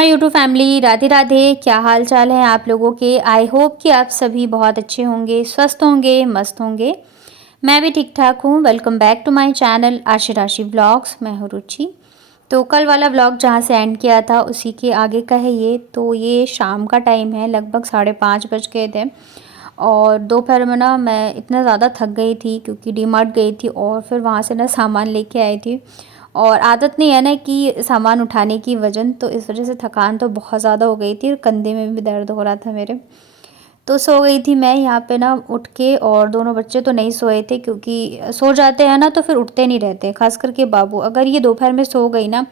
My YouTube family, Radhe Radhe. क्या हाल चाल है आप लोगों के। आई होप कि आप सभी बहुत अच्छे होंगे, स्वस्थ होंगे, मस्त होंगे। मैं भी ठीक ठाक हूँ। Welcome back to my channel Aashi Rashi vlogs. मैं हूँ रुचि। तो कल वाला व्लॉग जहाँ से एंड किया था उसी के आगे का है ये। तो ये शाम का टाइम है, लगभग 5:30 बज गए थे। और दोपहर में ना मैं इतना ज़्यादा थक गई थी क्योंकि डी मार्ट गई थी और फिर वहाँ से ना सामान लेके आई थी। और आदत नहीं है ना कि सामान उठाने की वज़न, तो इस वजह से थकान तो बहुत ज़्यादा हो गई थी और कंधे में भी दर्द हो रहा था मेरे। तो सो गई थी मैं यहाँ पे ना उठ के। और दोनों बच्चे तो नहीं सोए थे क्योंकि सो जाते हैं ना तो फिर उठते नहीं रहते, खास करके बाबू। अगर ये दोपहर में सो गई ना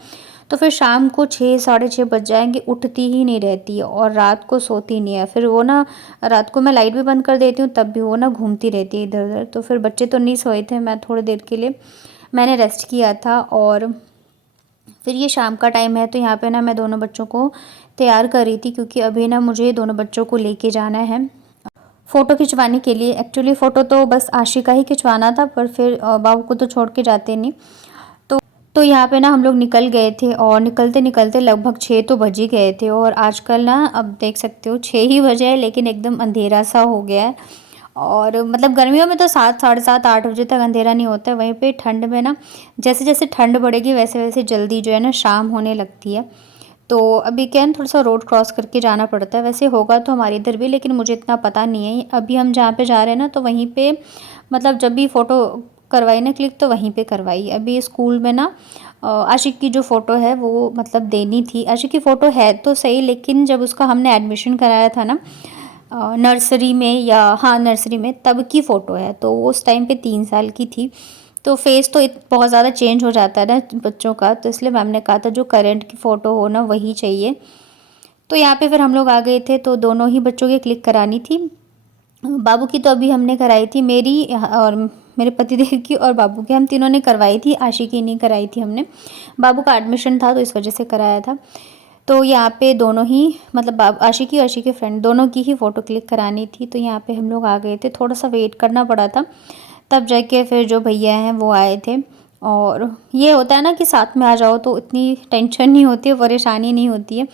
तो फिर शाम को 6 साढ़े 6 बज जाएंगे, उठती ही नहीं रहती है और रात को सोती नहीं है। फिर वो ना रात को मैं लाइट भी बंद कर देती हूँ तब भी वो ना घूमती रहती है इधर उधर। तो फिर बच्चे तो नहीं सोए थे, मैं थोड़ी देर के लिए मैंने रेस्ट किया था। और फिर ये शाम का टाइम है तो यहाँ पे ना मैं दोनों बच्चों को तैयार कर रही थी क्योंकि अभी ना मुझे दोनों बच्चों को लेके जाना है फ़ोटो खिंचवाने के लिए। एक्चुअली फ़ोटो तो बस आशी का ही खिंचवाना था, पर फिर बाबू को तो छोड़ के जाते नहीं। तो तो यहाँ पे ना हम लोग निकल गए थे और निकलते निकलते लगभग 6 तो बज ही गए थे। और आजकल ना अब देख सकते हो 6 ही बजे है लेकिन एकदम अंधेरा सा हो गया है। और मतलब गर्मियों में तो 7 साढ़े 7 8 बजे तक अंधेरा नहीं होता है। वहीं पे ठंड में ना जैसे जैसे ठंड बढ़ेगी वैसे वैसे जल्दी जो है ना शाम होने लगती है। तो अभी क्या है ना, थोड़ा सा रोड क्रॉस करके जाना पड़ता है। वैसे होगा तो हमारे इधर भी, लेकिन मुझे इतना पता नहीं है। अभी हम जहाँ पे जा रहे हैं ना तो वहीं पे मतलब जब भी फ़ोटो करवाई ना क्लिक तो वहीं पे करवाई। अभी स्कूल में ना आशिक की जो फ़ोटो है वो मतलब देनी थी। आशिक की फ़ोटो है तो सही, लेकिन जब उसका हमने एडमिशन कराया था ना नर्सरी में, या हाँ नर्सरी में, तब की फ़ोटो है। तो वो उस टाइम पे 3 साल की थी। तो फेस तो बहुत ज़्यादा चेंज हो जाता है ना बच्चों का, तो इसलिए मैम ने कहा था जो करंट की फ़ोटो हो ना वही चाहिए। तो यहाँ पे फिर हम लोग आ गए थे तो दोनों ही बच्चों की क्लिक करानी थी। बाबू की तो अभी हमने कराई थी, मेरी और मेरे पतिदेव की और बाबू की, हम तीनों ने करवाई थी। आशी की नहीं कराई थी हमने, बाबू का एडमिशन था तो इस वजह से कराया था। तो यहाँ पे दोनों ही मतलब आशी की और आशी के फ्रेंड दोनों की ही फ़ोटो क्लिक करानी थी। तो यहाँ पे हम लोग आ गए थे, थोड़ा सा वेट करना पड़ा था तब जाके फिर जो भैया हैं वो आए थे। और ये होता है ना कि साथ में आ जाओ तो इतनी टेंशन नहीं होती है, परेशानी नहीं होती है।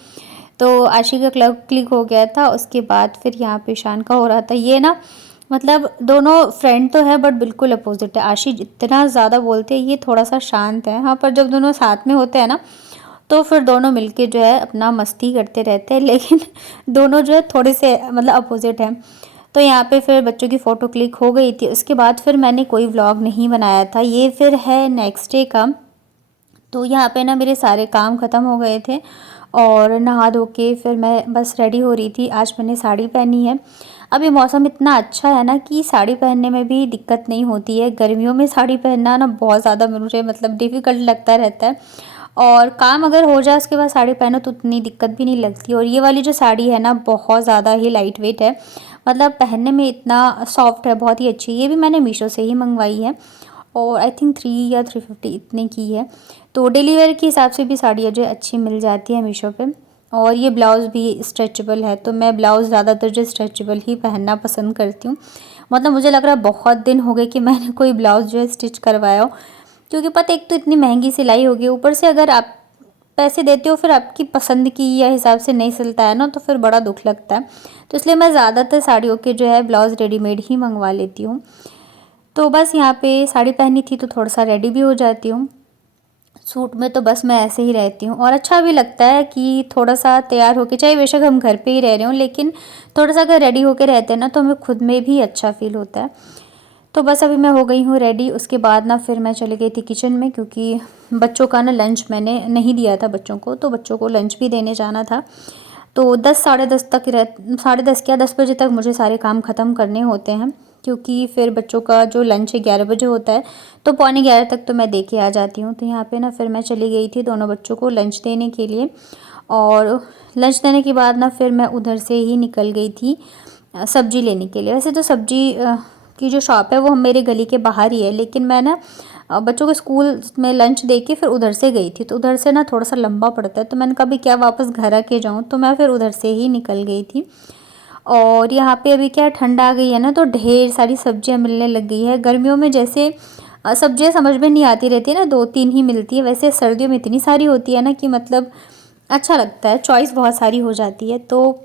तो आशी का क्लिक हो गया था, उसके बाद फिर यहाँ पे ईशान का हो रहा था। ये ना मतलब दोनों फ्रेंड तो है बट बिल्कुल अपोजिट है। आशी इतना ज़्यादा बोलते हैं, ये थोड़ा सा शांत है। हाँ, पर जब दोनों साथ में होते हैं ना तो फिर दोनों मिलके जो है अपना मस्ती करते रहते हैं, लेकिन दोनों जो है थोड़े से मतलब अपोजिट हैं। तो यहाँ पे फिर बच्चों की फ़ोटो क्लिक हो गई थी। उसके बाद फिर मैंने कोई व्लॉग नहीं बनाया था, ये फिर है नेक्स्ट डे का। तो यहाँ पे ना मेरे सारे काम ख़त्म हो गए थे और नहा धो के फिर मैं बस रेडी हो रही थी। आज मैंने साड़ी पहनी है। अभी मौसम इतना अच्छा है ना कि साड़ी पहनने में भी दिक्कत नहीं होती है। गर्मियों में साड़ी पहनना ना बहुत ज़्यादा मुझे मतलब डिफ़िकल्ट लगता रहता है। और काम अगर हो जाए उसके बाद साड़ी पहनो तो उतनी दिक्कत भी नहीं लगती। और ये वाली जो साड़ी है ना बहुत ज़्यादा ही लाइट वेट है, मतलब पहनने में इतना सॉफ्ट है, बहुत ही अच्छी। ये भी मैंने मीशो से ही मंगवाई है और आई थिंक 3 या 350 इतने की है। तो डेली वेयर के हिसाब से भी साड़ियाँ जो अच्छी मिल जाती है मीशो पे। और ये ब्लाउज़ भी स्ट्रेचेबल है, तो मैं ब्लाउज़ ज़्यादातर जो स्ट्रेचेबल ही पहनना पसंद करती हूँ। मतलब मुझे लग रहा है बहुत दिन हो गए कि मैंने कोई ब्लाउज़ जो है स्टिच करवाया हो, क्योंकि पता एक तो इतनी महंगी सिलाई होगी, ऊपर से अगर आप पैसे देते हो फिर आपकी पसंद की या हिसाब से नहीं सिलता है ना तो फिर बड़ा दुख लगता है। तो इसलिए मैं ज़्यादातर साड़ियों के जो है ब्लाउज़ रेडीमेड ही मंगवा लेती हूँ। तो बस यहाँ पे साड़ी पहनी थी तो थोड़ा सा रेडी भी हो जाती हूँ। सूट में तो बस मैं ऐसे ही रहती हूँ और अच्छा भी लगता है कि थोड़ा सा तैयार होके, चाहे बेशक हम घर पे ही रह रहे हों, लेकिन थोड़ा सा अगर रेडी होके रहते हैं ना तो हमें खुद में भी अच्छा फील होता है। तो बस अभी मैं हो गई हूँ रेडी। उसके बाद ना फिर मैं चली गई थी किचन में, क्योंकि बच्चों का ना लंच मैंने नहीं दिया था बच्चों को, तो बच्चों को लंच भी देने जाना था। तो 10 साढ़े 10 तक साढ़े 10 क्या 10 बजे तक मुझे सारे काम ख़त्म करने होते हैं, क्योंकि फिर बच्चों का जो लंच है 11 बजे होता है। तो पौने 11 तक तो मैं दे के आ जाती हूँ। तो यहाँ पे ना फिर मैं चली गई थी दोनों बच्चों को लंच देने के लिए। और लंच देने के बाद ना फिर मैं उधर से ही निकल गई थी सब्ज़ी लेने के लिए। वैसे तो सब्ज़ी की जो शॉप है वो मेरे गली के बाहर ही है, लेकिन मैं ना बच्चों के स्कूल में लंच दे के फिर उधर से गई थी। तो उधर से ना थोड़ा सा लंबा पड़ता है, तो मैंने कहा भी क्या वापस घर आके जाऊँ, तो मैं फिर उधर से ही निकल गई थी। और यहाँ पे अभी क्या ठंड आ गई है ना तो ढेर सारी सब्जियाँ मिलने लग गई है। गर्मियों में जैसे सब्जियाँ समझ में नहीं आती रहती है ना, 2-3 ही मिलती है, वैसे सर्दियों में इतनी सारी होती है ना कि मतलब अच्छा लगता है, चॉइस बहुत सारी हो जाती है। तो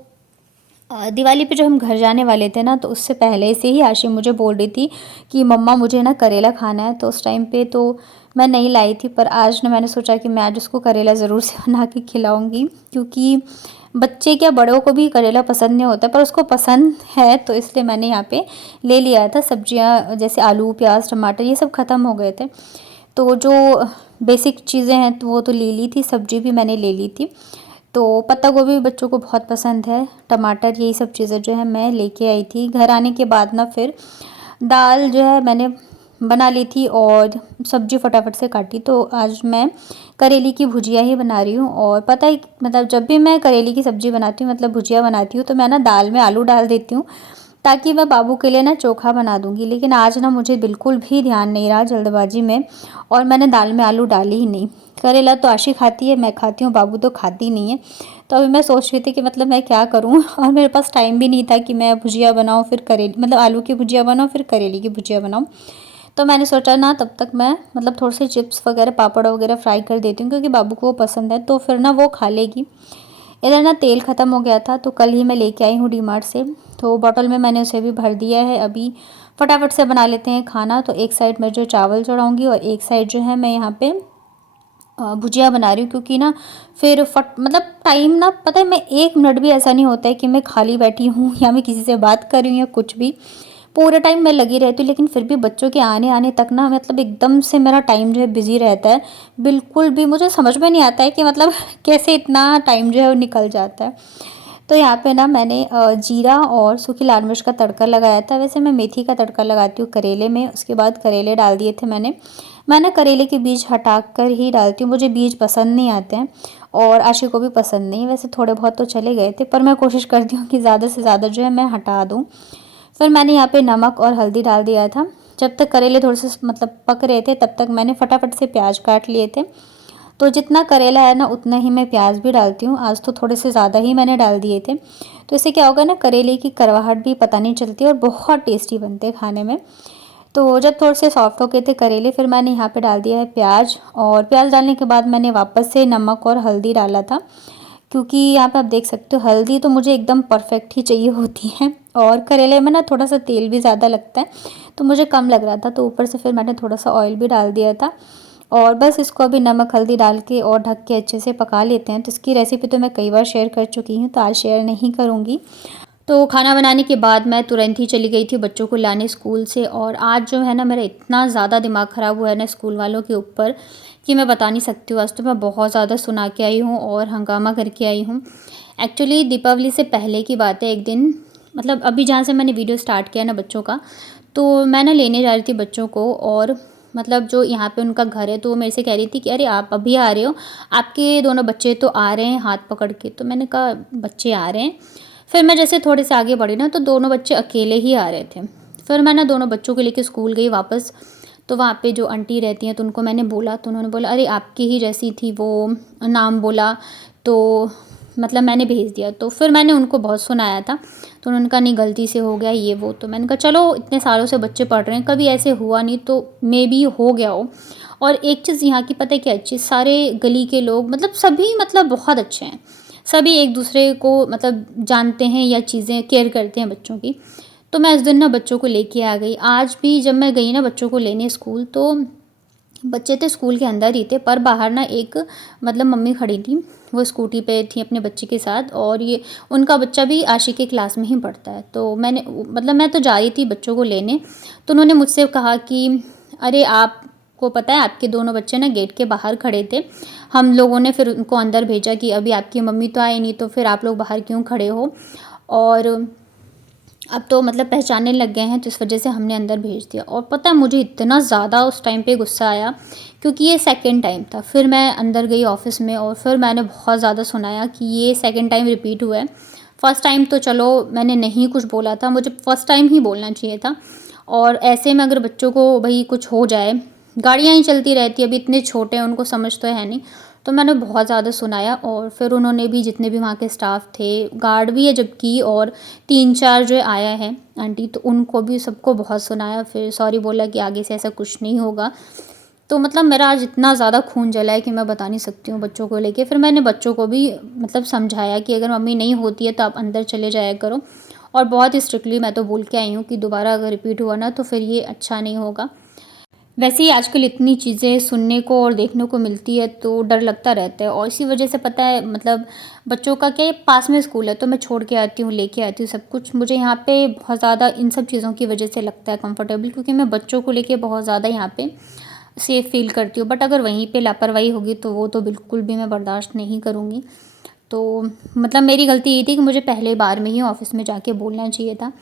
दिवाली पे जब हम घर जाने वाले थे ना, तो उससे पहले से ही आशी मुझे बोल रही थी कि मम्मा मुझे ना करेला खाना है। तो उस टाइम पे तो मैं नहीं लाई थी, पर आज ना मैंने सोचा कि मैं आज उसको करेला ज़रूर से बना के खिलाऊंगी, क्योंकि बच्चे क्या बड़ों को भी करेला पसंद नहीं होता, पर उसको पसंद है, तो इसलिए मैंने यहाँ पे ले लिया था। सब्जियाँ जैसे आलू, प्याज, टमाटर ये सब ख़त्म हो गए थे, तो जो बेसिक चीज़ें हैं तो वो तो ले ली थी, सब्जी भी मैंने ले ली थी। तो पत्ता गोभी भी बच्चों को बहुत पसंद है, टमाटर, यही सब चीज़ें जो है मैं लेके आई थी। घर आने के बाद ना फिर दाल जो है मैंने बना ली थी और सब्जी फटाफट से काटी। तो आज मैं करेली की भुजिया ही बना रही हूँ। और पता है मतलब जब भी मैं करेली की सब्ज़ी बनाती हूँ, मतलब भुजिया बनाती हूँ, तो मैं ना दाल में आलू डाल देती हूँ, ताकि मैं बाबू के लिए ना चोखा बना दूँगी। लेकिन आज ना मुझे बिल्कुल भी ध्यान नहीं रहा जल्दबाजी में, और मैंने दाल में आलू डाली ही नहीं। करेला तो आशी खाती है, मैं खाती हूँ, बाबू तो खाती नहीं है। तो अभी मैं सोच रही थी कि मतलब मैं क्या करूँ और मेरे पास टाइम भी नहीं था कि मैं भुजिया बनाऊँ फिर करेली, मतलब आलू की भुजिया बनाऊँ फिर करेली की भुजिया बनाऊँ। तो मैंने सोचा ना तब तक मैं मतलब थोड़े से चिप्स वगैरह, पापड़ वगैरह फ्राई कर देती हूँ, क्योंकि बाबू को वो पसंद है, तो फिर ना वो खा लेगी। इधर ना तेल ख़त्म हो गया था, तो कल ही मैं लेके आई हूँ डीमार्ट से, तो बॉटल में मैंने उसे भी भर दिया है। अभी फटाफट से बना लेते हैं खाना। तो एक साइड में जो चावल चढ़ाऊँगी और एक साइड जो है मैं यहाँ पे भुजिया बना रही हूँ, क्योंकि ना फिर फट मतलब टाइम ना, पता है मैं 1 मिनट भी ऐसा नहीं होता है कि मैं खाली बैठी हूँ या मैं किसी से बात कर रही हूँ या कुछ भी, पूरे टाइम मैं लगी रहती हूँ। लेकिन फिर भी बच्चों के आने आने तक ना मतलब एकदम से मेरा टाइम जो है बिजी रहता है। बिल्कुल भी मुझे समझ में नहीं आता है कि मतलब कैसे इतना टाइम जो है वो निकल जाता है। तो यहाँ पे ना मैंने जीरा और सूखी लाल मिर्च का तड़का लगाया था। वैसे मैं मेथी का तड़का लगाती हूँ करेले में। उसके बाद करेले डाल दिए थे मैंने। मैं ना करेले के बीज हटा कर ही डालती हूँ, मुझे बीज पसंद नहीं आते हैं, और आशी को भी पसंद नहीं। वैसे थोड़े बहुत तो चले गए थे, पर मैं कोशिश करती हूँ कि ज़्यादा से ज़्यादा जो है मैं हटा दूँ। फिर मैंने यहाँ पे नमक और हल्दी डाल दिया था। जब तक करेले थोड़े से मतलब पक रहे थे, तब तक मैंने फटाफट से प्याज काट लिए थे। तो जितना करेला है ना उतना ही मैं प्याज भी डालती हूँ। आज तो थोड़े से ज़्यादा ही मैंने डाल दिए थे। तो इससे क्या होगा ना, करेले की करवाहट भी पता नहीं चलती और बहुत टेस्टी बनते हैं खाने में। तो जब थोड़े से सॉफ्ट हो गए थे करेले, फिर मैंने यहाँ पे डाल दिया है प्याज, और प्याज डालने के बाद मैंने वापस से नमक और हल्दी डाला था, क्योंकि यहाँ पे आप देख सकते हो हल्दी तो मुझे एकदम परफेक्ट ही चाहिए होती है। और करेले में ना थोड़ा सा तेल भी ज़्यादा लगता है, तो मुझे कम लग रहा था, तो ऊपर से फिर मैंने थोड़ा सा ऑयल भी डाल दिया था। और बस इसको अभी नमक हल्दी डाल के और ढक के अच्छे से पका लेते हैं। तो इसकी रेसिपी तो मैं कई बार शेयर कर चुकी हूँ, तो आज शेयर नहीं करूँगी। तो खाना बनाने के बाद मैं तुरंत ही चली गई थी बच्चों को लाने स्कूल से। और आज जो है ना मेरा इतना ज़्यादा दिमाग ख़राब हुआ है ना स्कूल वालों के ऊपर, कि मैं बता नहीं सकती हूँ। आज तो मैं बहुत ज़्यादा सुना के आई हूँ और हंगामा करके आई हूँ। एक्चुअली दीपावली से पहले की बात है, एक दिन मतलब अभी जहाँ से मैंने वीडियो स्टार्ट किया ना बच्चों का, तो मैं ना लेने जा रही थी बच्चों को। और मतलब जो यहाँ पे उनका घर है, तो वो मेरे से कह रही थी कि अरे आप अभी आ रहे हो, आपके दोनों बच्चे तो आ रहे हैं हाथ पकड़ के। तो मैंने कहा बच्चे आ रहे हैं। फिर मैं जैसे थोड़े से आगे बढ़ी ना, तो दोनों बच्चे अकेले ही आ रहे थे। फिर मैं ना दोनों बच्चों को लेके स्कूल गई वापस। तो वहाँ पे जो आंटी रहती हैं, तो उनको मैंने बोला, तो उन्होंने बोला अरे आपकी ही जैसी थी वो, नाम बोला। तो मतलब मैंने भेज दिया। तो फिर मैंने उनको बहुत सुनाया था, तो उन्होंने कहा नहीं गलती से हो गया ये वो। तो मैंने कहा चलो इतने सालों से बच्चे पढ़ रहे हैं, कभी ऐसे हुआ नहीं, तो मे बी हो गया हो। और एक चीज़ यहाँ की पता है क्या चीज़, सारे गली के लोग मतलब सभी मतलब बहुत अच्छे हैं। सभी एक दूसरे को मतलब जानते हैं या चीज़ें केयर करते हैं बच्चों की। तो मैं उस दिन ना बच्चों को लेके आ गई। आज भी जब मैं गई ना बच्चों को लेने स्कूल, तो बच्चे तो स्कूल के अंदर ही थे, पर बाहर ना एक मतलब मम्मी खड़ी थी, वो स्कूटी पे थी अपने बच्चे के साथ। और ये उनका बच्चा भी आशी के क्लास में ही पढ़ता है। तो मैंने मतलब मैं तो जा रही थी बच्चों को लेने, तो उन्होंने मुझसे कहा कि अरे आपको पता है आपके दोनों बच्चे ना गेट के बाहर खड़े थे, हम लोगों ने फिर उनको अंदर भेजा कि अभी आपकी मम्मी तो आई नहीं, तो फिर आप लोग बाहर क्यों खड़े हो। और अब तो मतलब पहचानने लग गए हैं, तो इस वजह से हमने अंदर भेज दिया। और पता है मुझे इतना ज़्यादा उस टाइम पे गुस्सा आया, क्योंकि ये सेकंड टाइम था। फिर मैं अंदर गई ऑफिस में, और फिर मैंने बहुत ज़्यादा सुनाया कि ये सेकंड टाइम रिपीट हुआ है। फ़र्स्ट टाइम तो चलो मैंने नहीं कुछ बोला था, मुझे फ़र्स्ट टाइम ही बोलना चाहिए था। और ऐसे में अगर बच्चों को भाई कुछ हो जाए, गाड़ियाँ ही चलती रहती है, अभी इतने छोटे हैं, उनको समझ तो है नहीं। तो मैंने बहुत ज़्यादा सुनाया। और फिर उन्होंने भी, जितने भी वहाँ के स्टाफ थे, गार्ड भी है जबकि, और 3-4 जो आया है आंटी, तो उनको भी सबको बहुत सुनाया। फिर सॉरी बोला कि आगे से ऐसा कुछ नहीं होगा। तो मतलब मेरा आज इतना ज़्यादा खून जला है कि मैं बता नहीं सकती हूँ बच्चों को लेके। फिर मैंने बच्चों को भी मतलब समझाया कि अगर मम्मी नहीं होती है तो आप अंदर चले जाया करो, और बहुत स्ट्रिक्टली मैं तो बोल के आई हूँ कि दोबारा अगर रिपीट हुआ ना तो फिर ये अच्छा नहीं होगा। वैसे ही आजकल इतनी चीज़ें सुनने को और देखने को मिलती है तो डर लगता रहता है, और इसी वजह से पता है मतलब बच्चों का क्या है, पास में स्कूल है तो मैं छोड़ के आती हूँ, लेके आती हूँ सब कुछ। मुझे यहाँ पे बहुत ज़्यादा इन सब चीज़ों की वजह से लगता है कंफर्टेबल, क्योंकि मैं बच्चों को लेके बहुत ज़्यादा यहाँ पे सेफ़ फ़ील करती हूँ। बट अगर वहीं पे लापरवाही होगी तो वो तो बिल्कुल भी मैं बर्दाश्त नहीं करूँगी। तो मतलब मेरी गलती ये थी कि मुझे पहले बार में ही ऑफ़िस में जाके बोलना चाहिए था।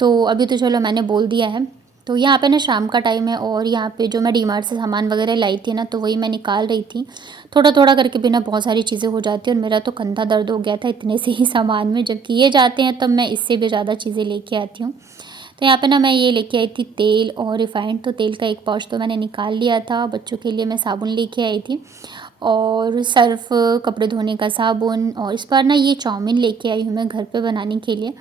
तो अभी तो चलो मैंने बोल दिया है। तो यहाँ पे ना शाम का टाइम है, और यहाँ पे जो मैं डीमार्ट से सामान वगैरह लाई थी ना, तो वही मैं निकाल रही थी। थोड़ा-थोड़ा करके भी ना बहुत सारी चीज़ें हो जाती हैं, और मेरा तो कंधा दर्द हो गया था इतने से ही सामान में। जब किए जाते हैं तब मैं इससे भी ज़्यादा चीज़ें लेके आती हूँ। तो यहाँ पे ना मैं ये लेके आई थी तेल और रिफ़ाइंड। तो तेल का एक पाउच तो मैंने निकाल लिया था। बच्चों के लिए मैं साबुन लेके आई थी, और सर्फ़, कपड़े धोने का साबुन, और इस बार ना ये चाउमीन लेके आई हूँ मैं घर पे बनाने के लिए।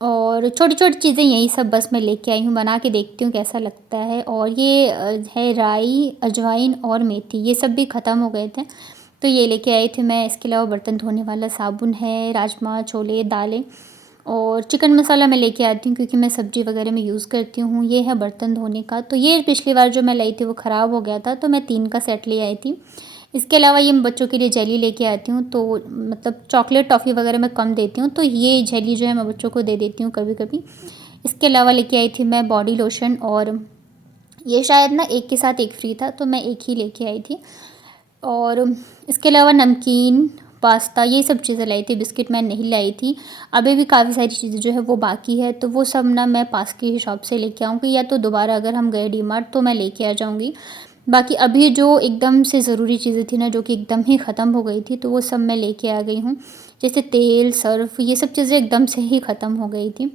और छोटी-छोटी चीज़ें यही सब बस मैं लेके आई हूँ, बना के देखती हूँ कैसा लगता है। और ये है राई, अजवाइन और मेथी, ये सब भी ख़त्म हो गए थे, तो ये लेके आई थी मैं। इसके अलावा बर्तन धोने वाला साबुन है, राजमा, छोले, दालें, और चिकन मसाला मैं लेके आती हूँ क्योंकि मैं सब्ज़ी वगैरह में यूज़ करती हूँ। ये है बर्तन धोने का। तो ये पिछली बार जो मैं लाई थी वो ख़राब हो गया था, तो मैं 3 का सेट ले आई थी। इसके अलावा ये मैं बच्चों के लिए जेली लेके आती हूँ, तो मतलब चॉकलेट, टॉफ़ी वगैरह मैं कम देती हूँ, तो ये जेली जो है मैं बच्चों को दे देती हूँ कभी-कभी। इसके अलावा लेके आई थी मैं बॉडी लोशन, और ये शायद ना एक के साथ एक फ्री था, तो मैं एक ही लेके आई थी। और इसके अलावा नमकीन, पास्ता, ये सब चीज़ें लाई थी। बिस्किट मैं नहीं लाई थी। अभी भी काफ़ी सारी चीज़ें जो है वो बाकी है, तो वो सब ना मैं पास की ही शॉप से लेके आऊँगी, या तो दोबारा अगर हम गए डीमार्ट तो मैं लेके आ जाऊँगी। बाकी अभी जो एकदम से ज़रूरी चीज़ें थी ना, जो कि एकदम ही ख़त्म हो गई थी, तो वो सब मैं लेके आ गई हूँ। जैसे तेल, सर्फ़, ये सब चीज़ें एकदम से ही ख़त्म हो गई थी।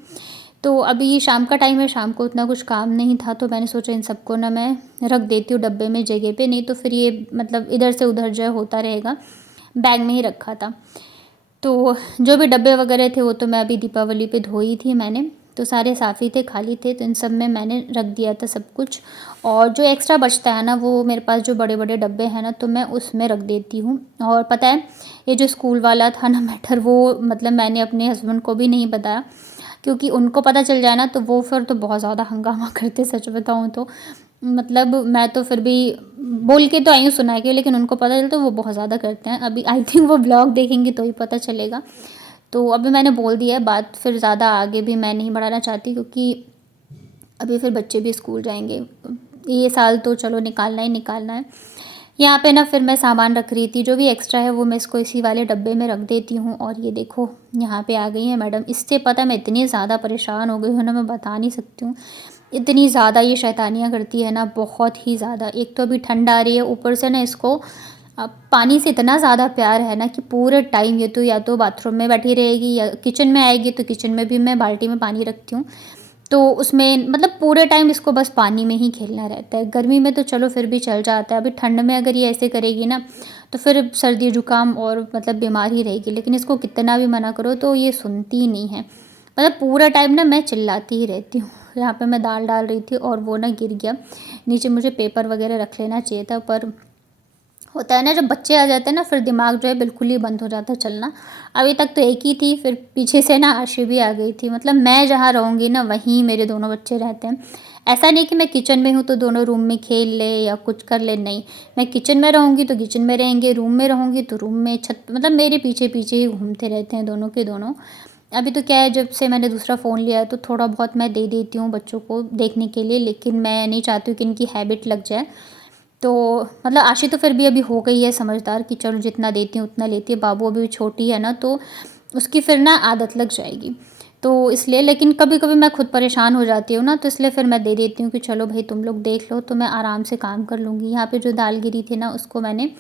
तो अभी ये शाम का टाइम है, शाम को उतना कुछ काम नहीं था, तो मैंने सोचा इन सबको ना मैं रख देती हूँ डब्बे में जगह पे, नहीं तो फिर ये मतलब इधर से उधर जो है होता रहेगा। बैग में ही रखा था। तो जो भी डब्बे वगैरह थे वो तो मैं अभी दीपावली पे धोई थी मैंने, तो सारे साफ़ ही थे, खाली थे, तो इन सब में मैंने रख दिया था सब कुछ। और जो एक्स्ट्रा बचता है ना, वो मेरे पास जो बड़े-बड़े डब्बे हैं ना, तो मैं उसमें रख देती हूँ। और पता है, ये जो स्कूल वाला था ना मैटर, वो मतलब मैंने अपने हस्बैंड को भी नहीं बताया, क्योंकि उनको पता चल जाए ना तो वो फिर तो बहुत ज़्यादा हंगामा करते, सच बताऊँ तो। मतलब मैं तो फिर भी बोल के तो आई हूँ सुना के, लेकिन उनको पता चलता तो वो बहुत ज़्यादा करते हैं। अभी आई थिंक वो ब्लॉग देखेंगे तो ही पता चलेगा। तो अभी मैंने बोल दिया है, बात फिर ज़्यादा आगे भी मैं नहीं बढ़ाना चाहती, क्योंकि अभी फिर बच्चे भी स्कूल जाएंगे। ये साल तो चलो निकालना ही निकालना है। यहाँ पे ना फिर मैं सामान रख रही थी, जो भी एक्स्ट्रा है वो मैं इसको इसी वाले डब्बे में रख देती हूँ। और ये देखो यहाँ पे आ गई है मैडम। इससे पता है मैं इतनी ज़्यादा परेशान हो गई हूँ ना, मैं बता नहीं सकती हूँ। इतनी ज़्यादा ये शैतानियाँ करती है ना, बहुत ही ज़्यादा। एक तो अभी ठंड आ रही है, ऊपर से ना इसको पानी से इतना ज़्यादा प्यार है ना कि पूरे टाइम ये तो या तो बाथरूम में बैठी रहेगी, या किचन में आएगी तो किचन में भी मैं बाल्टी में पानी रखती हूँ, तो उसमें मतलब पूरे टाइम इसको बस पानी में ही खेलना रहता है। गर्मी में तो चलो फिर भी चल जाता है, अभी ठंड में अगर ये ऐसे करेगी ना तो फिर सर्दी जुकाम और मतलब बीमार ही रहेगी। लेकिन इसको कितना भी मना करो तो ये सुनती ही नहीं है। मतलब पूरा टाइम ना मैं चिल्लाती ही रहती हूँ। यहाँ पे मैं दाल डाल रही थी और वो ना गिर गया नीचे। मुझे पेपर वगैरह रख लेना चाहिए था, पर होता है ना जब बच्चे आ जाते हैं ना, फिर दिमाग जो है बिल्कुल ही बंद हो जाता है चलना। अभी तक तो एक ही थी, फिर पीछे से ना आशी भी आ गई थी। मतलब मैं जहाँ रहूँगी ना वहीं मेरे दोनों बच्चे रहते हैं। ऐसा नहीं कि मैं किचन में हूँ तो दोनों रूम में खेल ले या कुछ कर ले, नहीं। मैं किचन में रहूँगी तो किचन में रहेंगे, रूम में रहूँगी तो रूम में, छत मतलब मेरे पीछे पीछे ही घूमते रहते हैं दोनों के दोनों। अभी तो क्या है, जब से मैंने दूसरा फ़ोन लिया है तो थोड़ा बहुत मैं दे देती हूँ बच्चों को देखने के लिए, लेकिन मैं नहीं चाहती हूँ कि इनकी हैबिट लग जाए। तो मतलब आशी तो फिर भी अभी हो गई है समझदार कि चलो जितना देती हूँ उतना लेती है। बाबू अभी छोटी है ना, तो उसकी फिर ना आदत लग जाएगी, तो इसलिए। लेकिन कभी-कभी मैं खुद परेशान हो जाती हूँ ना, तो इसलिए फिर मैं दे देती हूँ कि चलो भाई तुम लोग देख लो, तो मैं आराम से काम कर लूँगी। यहाँ पे जो दाल गिरी थी ना, उसको मैंने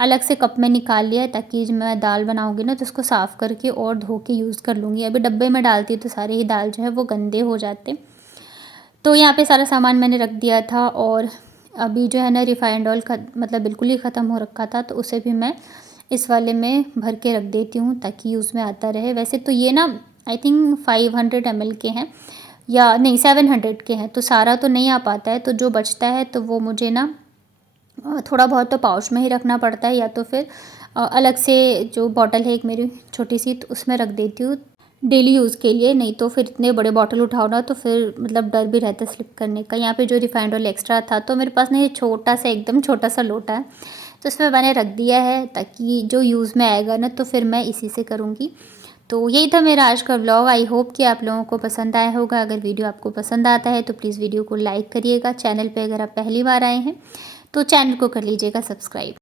अलग से कप में निकाल लिया है, ताकि जब मैं दाल बनाऊँगी ना तो उसको साफ़ करके और धो के यूज़ कर लूँगी। अभी डब्बे में डालती तो सारे ही दाल जो है वो गंदे हो जाते। तो यहाँ पे सारा सामान मैंने रख दिया था, और अभी जो है ना रिफ़ाइंड ऑयल मतलब बिल्कुल ही ख़त्म हो रखा था, तो उसे भी मैं इस वाले में भर के रख देती हूँ ताकि यूज़ में आता रहे। वैसे तो ये ना आई थिंक 500 ml के हैं, या नहीं 700 के हैं, तो सारा तो नहीं आ पाता है, तो जो बचता है तो वो मुझे ना थोड़ा बहुत तो पाउच में ही रखना पड़ता है, या तो फिर अलग से जो बॉटल है एक मेरी छोटी सी, तो उसमें रख देती हूँ डेली यूज़ के लिए। नहीं तो फिर इतने बड़े बॉटल उठाओ ना, तो फिर मतलब डर भी रहता है स्लिप करने का। यहाँ पे जो रिफाइंड ऑयल एक्स्ट्रा था, तो मेरे पास ना ये छोटा सा, एकदम छोटा सा लोटा है, तो इसमें मैंने रख दिया है ताकि जो यूज़ में आएगा ना, तो फिर मैं इसी से करूँगी। तो यही था मेरा आज का व्लॉग। आई होप कि आप लोगों को पसंद आया होगा। अगर वीडियो आपको पसंद आता है तो प्लीज़ वीडियो को लाइक करिएगा। चैनल पे अगर आप पहली बार आए हैं तो चैनल को कर लीजिएगा सब्सक्राइब।